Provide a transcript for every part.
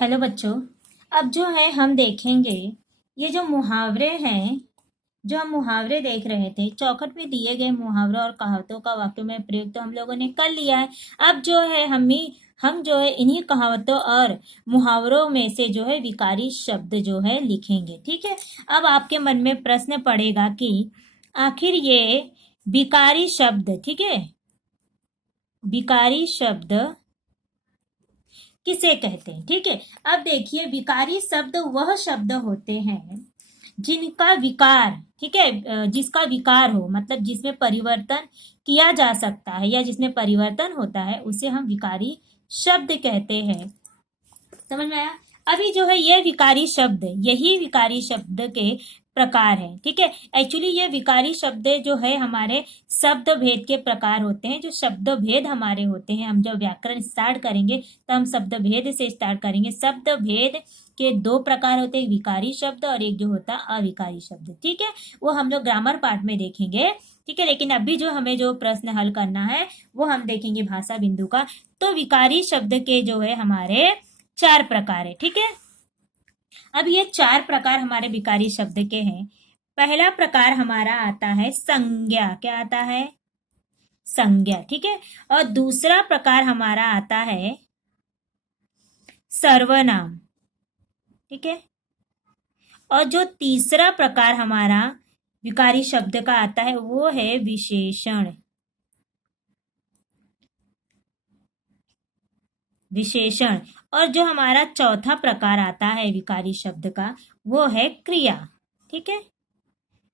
Hello बच्चों। अब जो है हम देखेंगे ये जो मुहावरे हैं, जो हम मुहावरे देख रहे थे, चौखट में दिए गए मुहावरे और कहावतों का वाक्य में प्रयोग तो हम लोगों ने कर लिया है। अब जो है हम जो है इन्हीं कहावतों और मुहावरों में से जो है विकारी शब्द जो है लिखेंगे। ठीक है। अब आपके मन में प्रश्न पड़ेगा कि आखिर ये विकारी शब्द, ठीक है, विकारी शब्द किसे कहते हैं। ठीक है। अब देखिए, विकारी शब्द वह शब्द होते हैं जिनका विकार, ठीक है, जिसका विकार हो, मतलब जिसमें परिवर्तन किया जा सकता है या जिसमें परिवर्तन होता है, उसे हम विकारी शब्द कहते हैं। समझ में आया। अभी जो है ये विकारी शब्द, यही विकारी शब्द के प्रकार है। ठीक है। एक्चुअली ये विकारी शब्द जो है हमारे शब्द भेद के प्रकार होते हैं। जो शब्द भेद हमारे होते हैं, हम जब व्याकरण स्टार्ट करेंगे तो हम शब्द भेद से स्टार्ट करेंगे। शब्द भेद के दो प्रकार होते हैं, एक विकारी शब्द और एक जो होता है अविकारी शब्द। ठीक है। वो हम लोग ग्रामर पार्ट में देखेंगे। ठीक है। लेकिन अभी जो हमें जो प्रश्न हल करना है वो हम देखेंगे भाषा बिंदु का। तो विकारी शब्द के जो है हमारे चार प्रकार है। ठीक है। अब ये चार प्रकार हमारे विकारी शब्द के हैं। पहला प्रकार हमारा आता है संज्ञा। क्या आता है? संज्ञा। ठीक है। और दूसरा प्रकार हमारा आता है सर्वनाम। ठीक है। और जो तीसरा प्रकार हमारा विकारी शब्द का आता है वो है विशेषण। विशेषण। और जो हमारा चौथा प्रकार आता है विकारी शब्द का वो है क्रिया। ठीक है।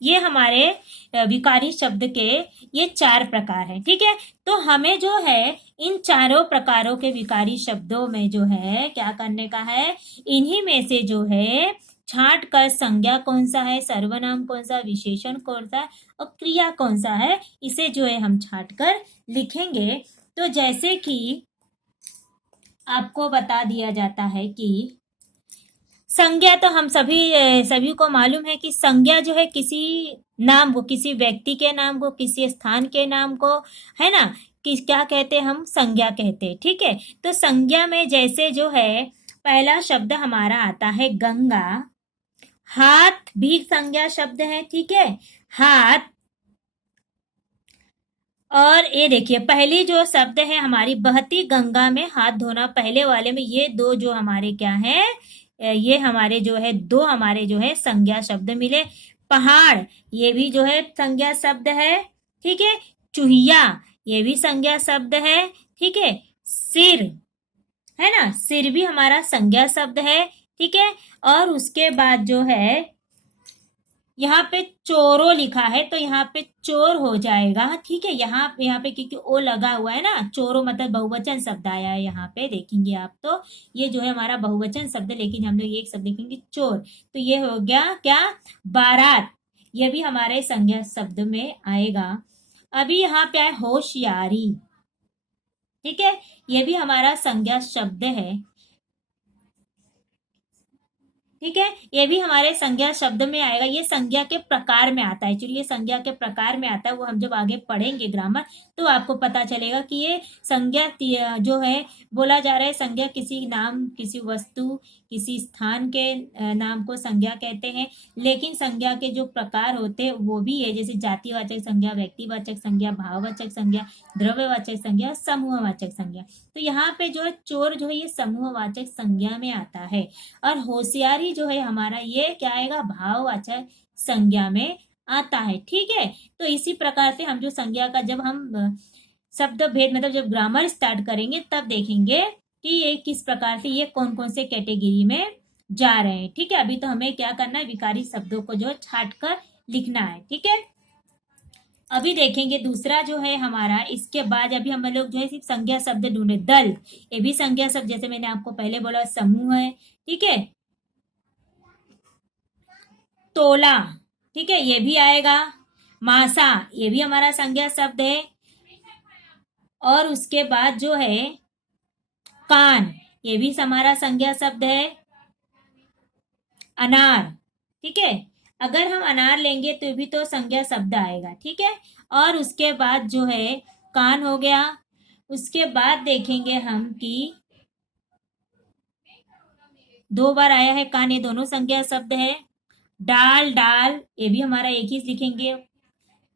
ये हमारे विकारी शब्द के ये चार प्रकार हैं। ठीक है। तो हमें जो है इन चारों प्रकारों के विकारी शब्दों में जो है क्या करने का है, इन्हीं में से जो है छांट कर संज्ञा कौन सा है, सर्वनाम कौन सा, विशेषण कौन सा और क्रिया कौन सा है, इसे जो है हम छांट कर लिखेंगे। तो जैसे कि आपको बता दिया जाता है कि संज्ञा, तो हम सभी को मालूम है कि संज्ञा जो है किसी नाम को, किसी व्यक्ति के नाम को, किसी स्थान के नाम को, है ना, कि क्या कहते हैं, हम संज्ञा कहते हैं। ठीक है। तो संज्ञा में जैसे जो है पहला शब्द हमारा आता है गंगा। हाथ भी संज्ञा शब्द है। ठीक है। हाथ। और ये देखिए पहली जो शब्द है हमारी बहती गंगा में हाथ धोना, पहले वाले में ये दो जो हमारे क्या है, ये हमारे जो है दो हमारे जो है संज्ञा शब्द मिले। पहाड़, ये भी जो है संज्ञा शब्द है। ठीक है। चूहिया, ये भी संज्ञा शब्द है। ठीक है। सिर, है ना, सिर भी हमारा संज्ञा शब्द है। ठीक है। और उसके बाद जो है यहाँ पे चोरो लिखा है तो यहाँ पे चोर हो जाएगा। ठीक है। यहाँ पे क्योंकि ओ लगा हुआ है ना, चोरो मतलब बहुवचन शब्द आया है, यहाँ पे देखेंगे आप तो ये जो है हमारा बहुवचन शब्द, लेकिन हम लोग एक शब्द लिखेंगे चोर। तो ये हो गया क्या, बारात, ये भी हमारे संज्ञा शब्द में आएगा। अभी यहाँ पे आए होशियारी। ठीक है। ये भी हमारा संज्ञा शब्द है। ठीक है। ये भी हमारे संज्ञा शब्द में आएगा। ये संज्ञा के प्रकार में आता है। चलिए ये संज्ञा के प्रकार में आता है, वो हम जब आगे पढ़ेंगे ग्रामर तो आपको पता चलेगा कि ये संज्ञा जो है बोला जा रहा है, संज्ञा किसी नाम, किसी वस्तु, किसी स्थान के नाम को संज्ञा कहते हैं। लेकिन संज्ञा के जो प्रकार होते हैं वो भी है, जैसे जातिवाचक संज्ञा, व्यक्तिवाचक संज्ञा, भाववाचक संज्ञा, द्रव्यवाचक संज्ञा, समूहवाचक संज्ञा। तो यहाँ पे जो है चोर जो है ये समूहवाचक संज्ञा में आता है। और होशियारी जो है हमारा ये क्या आएगा, भाववाचक संज्ञा में आता है। ठीक है। तो इसी प्रकार से हम जो संज्ञा का जब हम शब्द भेद मतलब जब ग्रामर स्टार्ट करेंगे तब देखेंगे कि ये किस प्रकार से ये कौन कौन से कैटेगरी में जा रहे हैं। ठीक है। अभी तो हमें क्या करना है, विकारी शब्दों को जो है छाट कर लिखना है। ठीक है। अभी देखेंगे दूसरा जो है हमारा, इसके बाद अभी हम लोग जो है सिर्फ संज्ञा शब्द ढूंढे। दल, ये भी संज्ञा शब्द, जैसे मैंने आपको पहले बोला समूह है। ठीक है। तोला, ठीक है, ये भी आएगा। मासा, ये भी हमारा संज्ञा शब्द है। और उसके बाद जो है कान, ये भी हमारा संज्ञा शब्द है। अनार, ठीक है, अगर हम अनार लेंगे तो भी तो संज्ञा शब्द आएगा। ठीक है। और उसके बाद जो है कान हो गया। उसके बाद देखेंगे हम कि दो बार आया है कान, ये दोनों संज्ञा शब्द है। डाल डाल, ये भी हमारा एक ही लिखेंगे।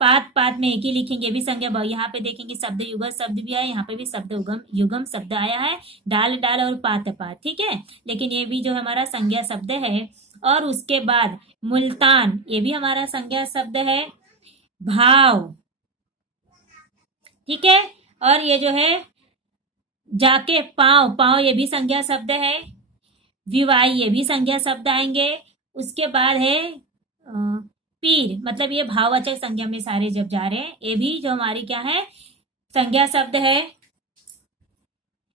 पात पात में एक ही लिखेंगे, ये भी संज्ञा। यहाँ पे देखेंगे शब्द युगल शब्द भी आया, यहाँ पे भी शब्द युगम युगम शब्द आया है। डाल डाल और पात पात, ठीक है। लेकिन ये भी जो हमारा संज्ञा शब्द है। और उसके बाद मुल्तान, ये भी हमारा संज्ञा शब्द है। भाव, ठीक है। और ये जो है जाके, पाँव पाँव, ये भी संज्ञा शब्द है। विवाही, ये भी संज्ञा शब्द आएंगे। उसके बाद है पीर, मतलब ये भाववाचक संज्ञा में सारे जब जा रहे हैं, ये भी जो हमारी क्या है, संज्ञा शब्द है।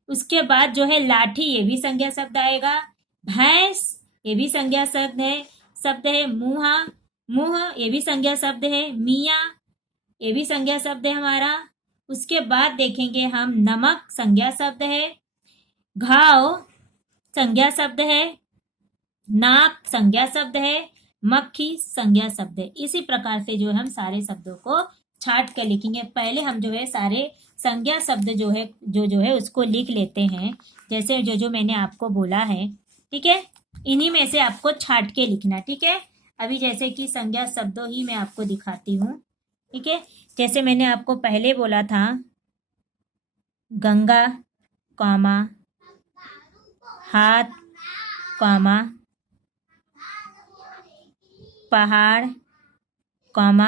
उसके बाद जो है लाठी, ये भी संज्ञा शब्द आएगा। भैंस, ये भी संज्ञा शब्द है। मुहा, मुह, ये भी संज्ञा शब्द है। मियाँ, ये भी संज्ञा शब्द है हमारा। उसके बाद देखेंगे हम नमक, संज्ञा शब्द है। घाव, संज्ञा शब्द है। नाक, संज्ञा शब्द है। मक्खी, संज्ञा शब्द है। इसी प्रकार से जो हम सारे शब्दों को छाट कर लिखेंगे। पहले हम जो है सारे संज्ञा शब्द जो है उसको लिख लेते हैं, जैसे जो मैंने आपको बोला है, ठीक है। इन्हीं में से आपको छाट के लिखना, ठीक है। अभी जैसे कि संज्ञा शब्दों ही मैं आपको दिखाती हूँ, ठीक है। जैसे मैंने आपको पहले बोला था, गंगा, कॉमा, हाथ, कॉमा, पहाड़, कॉमा,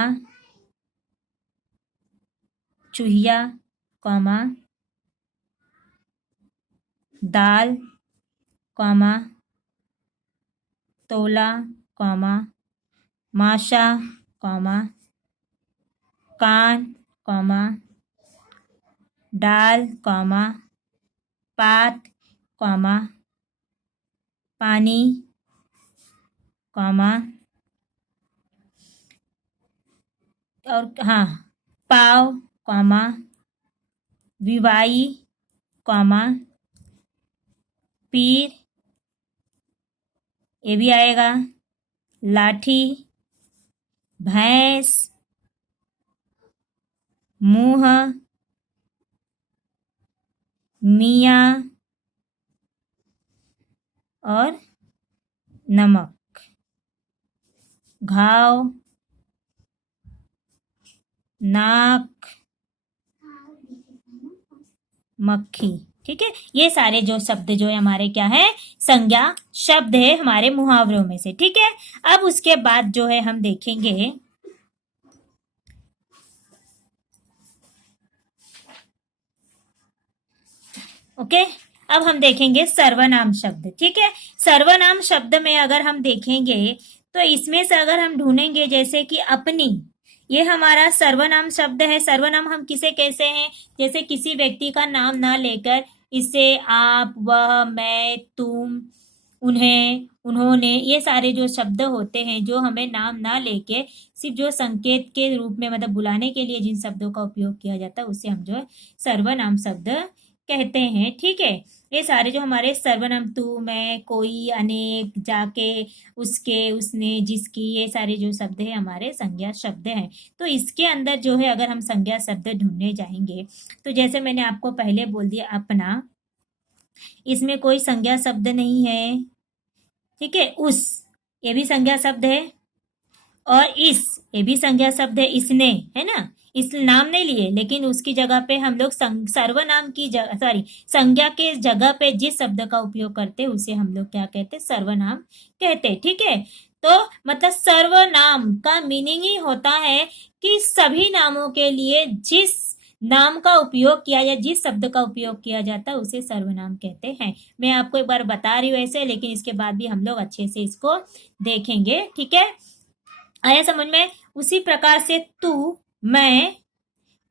चूहिया, कॉमा, दाल, कॉमा, तोला, कॉमा, माशा, कॉमा, कान, कॉमा, डाल, कॉमा, पात, कॉमा, पानी, कॉमा, और हाँ, पाव, कॉमा, विवाई, कॉमा, पीर, ये भी आएगा। लाठी, भैंस, मुंह, मियाँ और नमक, घाव, नाक, मक्खी, ठीक है। ये सारे जो शब्द जो है हमारे क्या है, संज्ञा शब्द है हमारे मुहावरों में से, ठीक है। अब उसके बाद जो है हम देखेंगे ओके। अब हम देखेंगे सर्वनाम शब्द, ठीक है। सर्वनाम शब्द में अगर हम देखेंगे तो इसमें से अगर हम ढूंढेंगे, जैसे कि अपनी, ये हमारा सर्वनाम शब्द है। सर्वनाम हम किसे कैसे हैं, जैसे किसी व्यक्ति का नाम ना लेकर इसे आप, वह, मैं, तुम, उन्हें, उन्होंने, ये सारे जो शब्द होते हैं जो हमें नाम ना लेके सिर्फ जो संकेत के रूप में, मतलब बुलाने के लिए जिन शब्दों का उपयोग किया जाता है उसे हम जो है सर्वनाम शब्द कहते हैं, ठीक है। ये सारे जो हमारे सर्वनाम, तू, मैं, कोई, अनेक, जाके, उसके, उसने, जिसकी, ये सारे जो शब्द है हमारे संज्ञा शब्द हैं। तो इसके अंदर जो है अगर हम संज्ञा शब्द ढूंढने जाएंगे तो जैसे मैंने आपको पहले बोल दिया अपना, इसमें कोई संज्ञा शब्द नहीं है, ठीक है। उस, ये भी संज्ञा शब्द है। और इस, ये भी संज्ञा शब्द है। इसने, है ना, इस नाम नहीं लिए, लेकिन उसकी जगह पे हम लोग सर्वनाम की जगह, सॉरी, संज्ञा के जगह पे जिस शब्द का उपयोग करते हैं उसे हम लोग क्या कहते हैं, सर्वनाम कहते हैं, ठीक है। तो मतलब सर्वनाम का मीनिंग ही होता है कि सभी नामों के लिए जिस नाम का उपयोग किया या जिस शब्द का उपयोग किया जाता है उसे सर्वनाम कहते हैं। मैं आपको एक बार बता रही हूँ ऐसे, लेकिन इसके बाद भी हम लोग अच्छे से इसको देखेंगे, ठीक है। आया समझ में। उसी प्रकार से तू, मैं,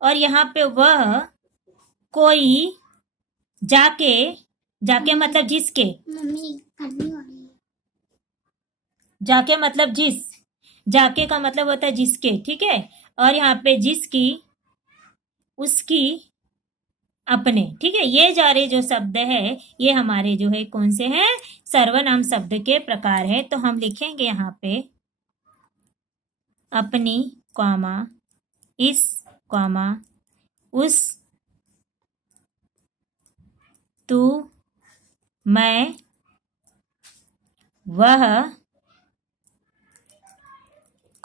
और यहाँ पे वह, कोई, जाके, जाके मतलब जिसके, जाके मतलब जिस, जाके का मतलब होता है जिसके, ठीक है। और यहाँ पे जिसकी, उसकी, अपने, ठीक है। ये सारे जो शब्द है ये हमारे जो है कौन से हैं, सर्वनाम शब्द के प्रकार है। तो हम लिखेंगे यहाँ पे अपनी, कॉमा, इस, कॉमा, उस, तू, मैं, वह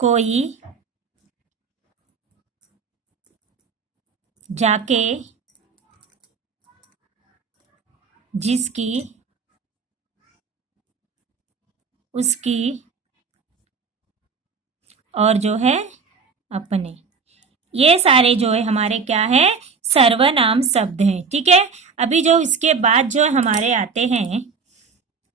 कोई जाके जिसकी उसकी और जो है अपने, ये सारे जो है हमारे क्या है, सर्वनाम शब्द हैं। ठीक है, अभी जो इसके बाद जो हमारे आते हैं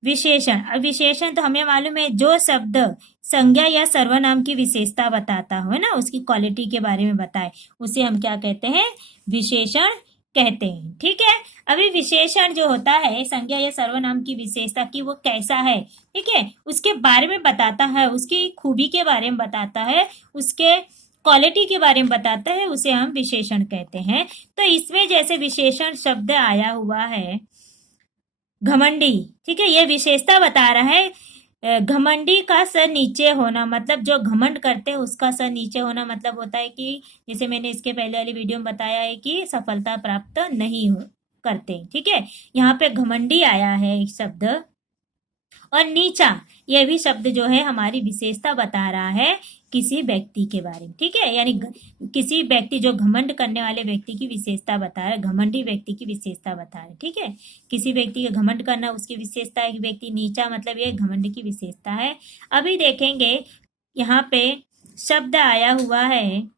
विशेषण। अब विशेषण तो हमें मालूम है, जो शब्द संज्ञा या सर्वनाम की विशेषता बताता हो ना, उसकी क्वालिटी के बारे में बताए, उसे हम क्या कहते हैं, विशेषण कहते हैं। ठीक है, अभी विशेषण जो होता है संज्ञा या सर्वनाम की विशेषता की वो कैसा है, ठीक है, उसके बारे में बताता है, उसकी खूबी के बारे में बताता है, उसके क्वालिटी के बारे में बताता है, उसे हम विशेषण कहते हैं। तो इसमें जैसे विशेषण शब्द आया हुआ है घमंडी, ठीक है, ये विशेषता बता रहा है घमंडी का सर नीचे होना, मतलब जो घमंड करते हैं उसका सर नीचे होना, मतलब होता है कि जैसे मैंने इसके पहले वाली वीडियो में बताया है कि सफलता प्राप्त नहीं हो करते। ठीक है, यहाँ पे घमंडी आया है एक शब्द, और नीचा ये भी शब्द जो है हमारी विशेषता बता रहा है किसी व्यक्ति के बारे में। ठीक है, यानी किसी व्यक्ति जो घमंड करने वाले व्यक्ति की विशेषता बता रहा है, घमंडी व्यक्ति की विशेषता बता रहा है। ठीक है, किसी व्यक्ति का घमंड करना उसकी विशेषता है, व्यक्ति नीचा मतलब ये घमंड की विशेषता है। अभी देखेंगे यहाँ पे शब्द आया हुआ है,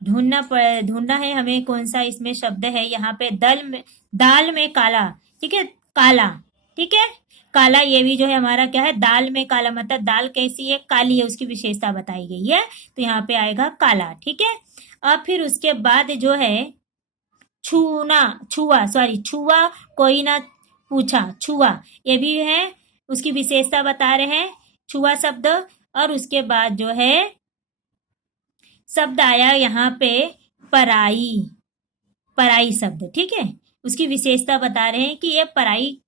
ढूंढना है हमें कौन सा इसमें शब्द है। यहाँ पे दाल में काला, ठीक है, काला, ठीक है, काला ये भी जो है हमारा क्या है, दाल में काला, मतलब दाल कैसी है, काली है, उसकी विशेषता बताई गई है, तो यहाँ पे आएगा काला। ठीक है, अब फिर उसके बाद जो है छुआ कोई ना पूछा, छुआ ये भी है, उसकी विशेषता बता रहे हैं छुआ शब्द। और उसके बाद जो है शब्द आया यहाँ पे पराई, पराई शब्द, ठीक है, उसकी विशेषता बता रहे हैं कि ये पराई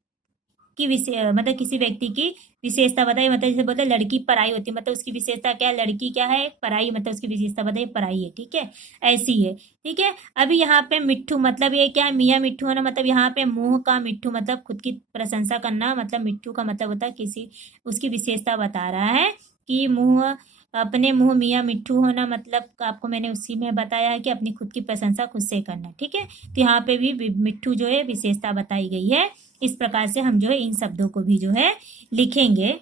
की मतलब किसी व्यक्ति की विशेषता बताइए, मतलब जैसे बोलते हैं लड़की पराई होती है, मतलब उसकी विशेषता क्या है, लड़की क्या है, पराई, मतलब उसकी विशेषता बताइए पराई है। ठीक है, ऐसी है। ठीक है, अभी यहाँ पे मिट्ठू, मतलब ये क्या है, मियाँ मिट्ठू है ना, मतलब यहाँ पे मुंह का मिट्ठू, मतलब खुद की प्रशंसा करना, मतलब मिट्ठू का मतलब होता है किसी, उसकी विशेषता बता रहा है कि मुंह, अपने मुंह मियाँ मिट्ठू होना, मतलब आपको मैंने उसी में बताया है कि अपनी खुद की प्रशंसा खुद से करना। ठीक है, तो यहाँ पे भी मिट्ठू जो है विशेषता बताई गई है। इस प्रकार से हम जो है इन शब्दों को भी जो है लिखेंगे।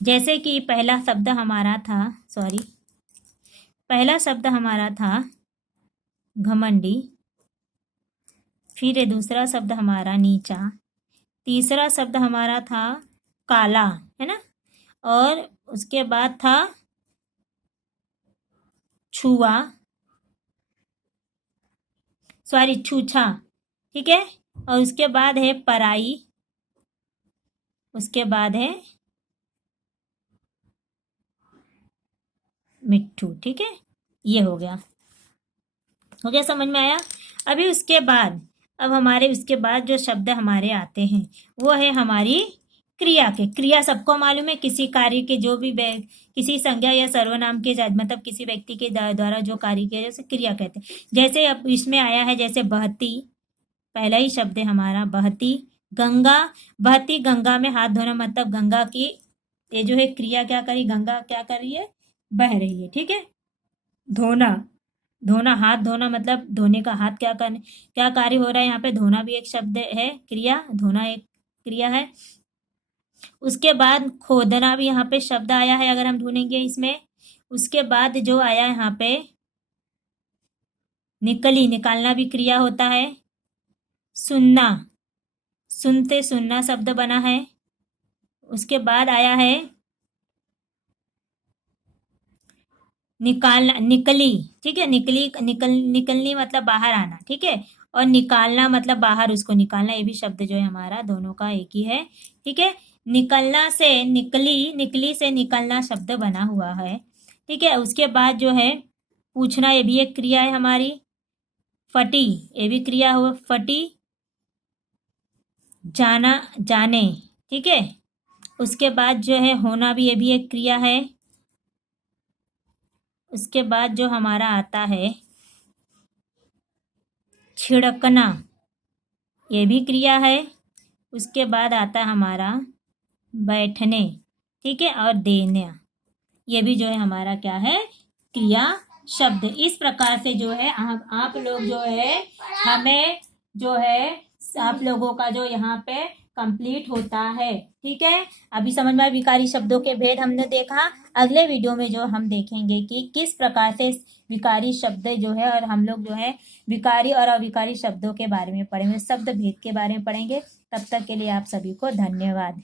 जैसे कि पहला शब्द हमारा था, पहला शब्द हमारा था घमंडी, फिर दूसरा शब्द हमारा नीचा, तीसरा शब्द हमारा था काला, है ना, और उसके बाद था छुआ, छूछा, ठीक है, और उसके बाद है पराई, उसके बाद है मिट्ठू। ठीक है, ये हो गया समझ में आया। अभी उसके बाद, अब हमारे उसके बाद जो शब्द हमारे आते हैं वो है हमारी क्रिया के। क्रिया सबको मालूम है, किसी कार्य के जो भी किसी संज्ञा या सर्वनाम के मतलब किसी व्यक्ति के द्वारा जो कार्य किया जैसे क्रिया कहते हैं। जैसे अब इसमें आया है जैसे बहती, पहला ही शब्द है हमारा बहती, गंगा, बहती गंगा में हाथ धोना, मतलब गंगा की ये जो है क्रिया क्या करी, गंगा क्या कर रही है, बह रही है। ठीक है, धोना, धोना हाथ धोना, मतलब धोने का हाथ क्या करने, क्या कार्य हो रहा है यहाँ पे, धोना भी एक शब्द है, क्रिया, धोना एक क्रिया है। उसके बाद खोदना भी यहाँ पे शब्द आया है, अगर हम ढूंढेंगे इसमें। उसके बाद जो आया यहाँ पे निकली, निकालना भी क्रिया होता है। सुनना, सुनते सुनना शब्द बना है। उसके बाद आया है निकालना, निकली, ठीक है, निकलनी मतलब बाहर आना। ठीक है, और निकालना मतलब बाहर उसको निकालना, ये भी शब्द जो है हमारा दोनों का एक ही है। ठीक है, निकलना से निकली, निकली से निकलना शब्द बना हुआ है। ठीक है, उसके बाद जो है पूछना, ये भी एक क्रिया है हमारी। फटी, ये भी क्रिया हुआ, फटी, जाना, जाने। ठीक है, उसके बाद जो है होना भी, ये भी एक क्रिया है। उसके बाद जो हमारा आता है छिड़कना, ये भी क्रिया है। उसके बाद आता है हमारा बैठने, ठीक है, और देना, ये भी जो है हमारा क्या है, क्रिया शब्द। इस प्रकार से जो है आप लोग जो है हमें जो है आप लोगों का जो यहाँ पे कंप्लीट होता है। ठीक है, अभी समझ में आया विकारी शब्दों के भेद हमने देखा। अगले वीडियो में जो हम देखेंगे कि किस प्रकार से विकारी शब्द जो है, और हम लोग जो है विकारी और अविकारी शब्दों के बारे में पढ़ेंगे, शब्द भेद के बारे में पढ़ेंगे। तब तक के लिए आप सभी को धन्यवाद।